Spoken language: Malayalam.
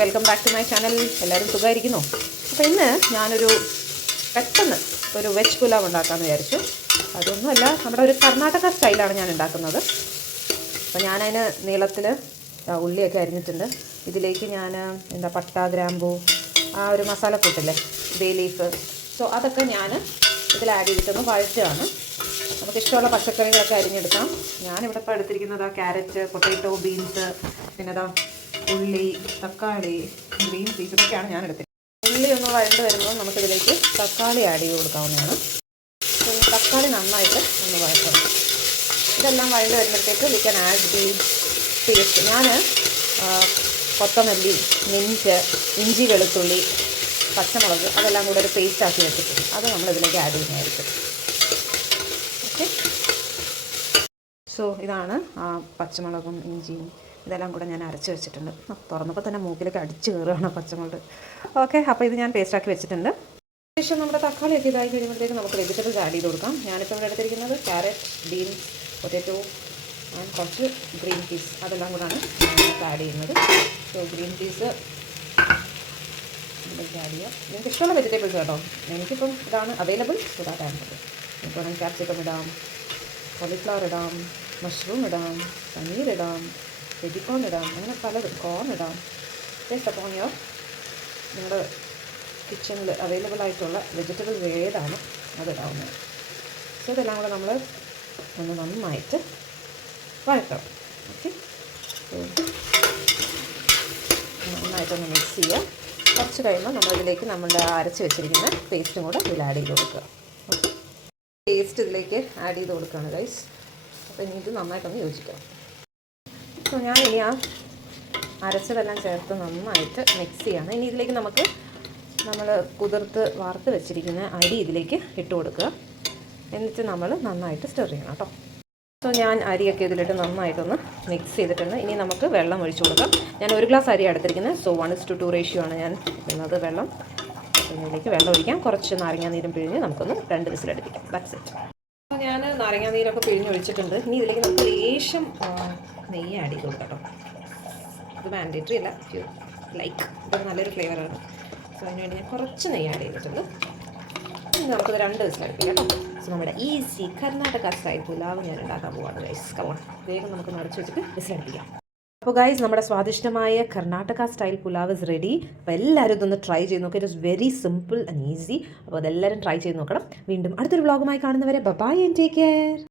Welcome back to my channel. എല്ലാവരും സുഖമായിരിക്കുന്നു. അപ്പോൾ ഇന്ന് ഞാനൊരു പെട്ടെന്ന് ഒരു വെജ് പുലാവ് ഉണ്ടാക്കാമെന്ന് വിചാരിച്ചു. അതൊന്നുമല്ല, നമ്മുടെ ഒരു കർണാടക സ്റ്റൈലാണ് ഞാൻ ഉണ്ടാക്കുന്നത്. അപ്പോൾ ഞാനതിന് നീളത്തിൽ ഉള്ളിയൊക്കെ അരിഞ്ഞിട്ടുണ്ട്. ഇതിലേക്ക് ഞാൻ പട്ട, ഗ്രാമ്പൂ, ആ ഒരു മസാലക്കൂട്ടില്ലേ, ബേ ലീഫ്, സോ അതൊക്കെ ഞാൻ ഇതിൽ ആഡ് ചെയ്തിട്ടൊന്ന് വഴറ്റുകയാണ്. നമുക്കിഷ്ടമുള്ള പച്ചക്കറികളൊക്കെ അരിഞ്ഞെടുക്കാം. ഞാനിവിടെ ഇപ്പോൾ എടുത്തിരിക്കുന്നത് ക്യാരറ്റ്, പൊട്ടാറ്റോ, ബീൻസ്, പിന്നെ ഉള്ളി, തക്കാളി, ഗ്രീൻ പീസ്, ഇതൊക്കെയാണ് ഞാൻ എടുത്തിരിക്കുന്നത്. ഉള്ളി ഒന്ന് വഴണ്ട് വരുമ്പോൾ നമുക്കിതിലേക്ക് തക്കാളി ആഡ് ചെയ്ത് കൊടുക്കാവുന്നതാണ്. തക്കാളി നന്നായിട്ട് ഒന്ന് വഴറ്റണം. ഇതെല്ലാം വഴണ്ട് വരുമ്പോഴത്തേക്ക് we can add the paste. ഞാൻ കൊത്തമല്ലി, ഇഞ്ചി, വെളുത്തുള്ളി, പച്ചമുളക് അതെല്ലാം കൂടെ ഒരു പേസ്റ്റ് ആക്കി വെച്ചിട്ടുണ്ട്. അത് നമ്മളിതിലേക്ക് ആഡ് ചെയ്യുന്നതായിരിക്കും. ഓക്കെ, സോ ഇതാണ് പച്ചമുളകും ഇഞ്ചിയും ഇതെല്ലാം കൂടെ ഞാൻ അരച്ച് വെച്ചിട്ടുണ്ട്. തുറന്നപ്പോൾ തന്നെ മൂക്കിലേക്ക് അടിച്ച് കയറുകയാണ് പച്ചമുളക്. ഓക്കെ, അപ്പോൾ ഇത് ഞാൻ പേസ്റ്റാക്കി വെച്ചിട്ടുണ്ട്. ശേഷം നമ്മുടെ തക്കാളിയൊക്കെ ഇതായി കഴിയുമ്പോഴത്തേക്ക് നമുക്ക് വെജിറ്റബിൾസ് ആഡ് ചെയ്ത് കൊടുക്കാം. ഞാനിപ്പോൾ ഇവിടെ എടുത്തിരിക്കുന്നത് ക്യാരറ്റ്, ബീൻസ്, പൊട്ടാറ്റോ ആൻഡ് കുറച്ച് ഗ്രീൻ പീസ്, അതെല്ലാം കൂടാണ് ആഡ് ചെയ്യുന്നത്. സോ ഗ്രീൻ പീസ് ഇതിലേക്ക് ആഡ് ചെയ്യാം. നിങ്ങൾക്ക് ഇഷ്ടമുള്ള വെജിറ്റബിൾസ് കേട്ടോ. എനിക്കിപ്പം ഇതാണ് അവൈലബിൾ, സോ ദാറ്റ് ആഡ് ചെയ്തത്. നമുക്ക് വേണമെങ്കിൽ ക്യാപ്സിക്കം ഇടാം, കോളിഫ്ലവർ ഇടാം, മഷ്റൂം ഇടാം, പനീർ ഇടാം, വെജിക്കോൺ ഇടാം, അങ്ങനെ പലതും, കോൺ ഇടാം. ബേസ്ഡ് അപ്പോൺ നിങ്ങളുടെ കിച്ചണിൽ അവൈലബിൾ ആയിട്ടുള്ള വെജിറ്റബിൾസ് ഏതാണ് അതിടാവുന്നത്. സോ ഇതെല്ലാം കൂടെ നമ്മൾ ഒന്ന് നന്നായിട്ട് വഴറ്റണം. ഓക്കെ, നന്നായിട്ടൊന്ന് മിക്സ് ചെയ്യുക. കുറച്ച് കഴിയുമ്പോൾ നമ്മളിതിലേക്ക് നമ്മുടെ അരച്ച് വെച്ചിരിക്കുന്ന പേസ്റ്റും കൂടെ ഇതിൽ ആഡ് ചെയ്ത് കൊടുക്കുക. ഓക്കെ, പേസ്റ്റ് ഇതിലേക്ക് ആഡ് ചെയ്ത് കൊടുക്കുകയാണ് ഗൈസ്. അപ്പോൾ ഇനി ഇത് നന്നായിട്ടൊന്ന് യോജിക്കണം. അപ്പോൾ ഞാൻ ഇനി അരച്ചതെല്ലാം ചേർത്ത് നന്നായിട്ട് മിക്സ് ചെയ്യാണ്. ഇനി ഇതിലേക്ക് നമ്മൾ കുതിർത്ത് വാർത്ത് വെച്ചിരിക്കുന്ന അരി ഇതിലേക്ക് ഇട്ട് കൊടുക്കുക. എന്നിട്ട് നമ്മൾ നന്നായിട്ട് സ്റ്റർ ചെയ്യണം കേട്ടോ. സോ ഞാൻ അരിയൊക്കെ ഇതിലിട്ട് നന്നായിട്ടൊന്ന് മിക്സ് ചെയ്തിട്ടുണ്ട്. ഇനി നമുക്ക് വെള്ളം ഒഴിച്ചു കൊടുക്കാം. ഞാൻ 1 ഗ്ലാസ് അരി എടുത്തിരിക്കുന്നത്. സോ 1:2 റേഷ്യോ ആണ് ഞാൻ ഇടുന്നത് വെള്ളം. ഇതിലേക്ക് വെള്ളം ഒഴിക്കാം. കുറച്ച് നാരങ്ങാനീരും പിഴിഞ്ഞ് നമുക്കൊന്ന് 2 വിസിലടുപ്പിക്കാം. That's it. അപ്പോൾ ഞാൻ നാരങ്ങാനീരൊക്കെ പിഴിഞ്ഞ് ഒഴിച്ചിട്ടുണ്ട്. ഇനി ഇതിലേക്ക് നമുക്ക് ലേശം നെയ്യ് ആഡ് ചെയ്ത് കൊടുക്കാം കേട്ടോ. ഇത് മാൻഡേറ്ററി അല്ല, ലൈക്ക് ഇതൊരു നല്ലൊരു ഫ്ലേവറാണ്. സോ അതിനുവേണ്ടി ഞാൻ കുറച്ച് നെയ്യ് ആഡ് ചെയ്തിട്ടുണ്ട്. ഇനി നമുക്കത് 2 വിസിലടുപ്പിക്കാം കേട്ടോ. സോ നമ്മുടെ ഈസി കർണാടക സ്റ്റൈൽ പുലാവ് ഞാൻ ഉണ്ടാക്കാൻ പോവാണ് ഗൈസ്. കമോൺ, വേഗം നമുക്ക് നിറച്ച് വെച്ചിട്ട് വിസിലടുപ്പിക്കാം. അപ്പോൾ ഗൈസ്, നമ്മുടെ സ്വാദിഷ്ടമായ Karnataka style pulao is ready. അപ്പോൾ എല്ലാവരും ഇതൊന്ന് ട്രൈ ചെയ്ത് നോക്കുക. It is very simple and easy. അപ്പോൾ അതെല്ലാവരും ട്രൈ ചെയ്ത് നോക്കണം. വീണ്ടും അടുത്തൊരു വ്ളോഗുമായി കാണുന്നവരെ ബൈ ആൻഡ് ടേക്ക് കെയർ.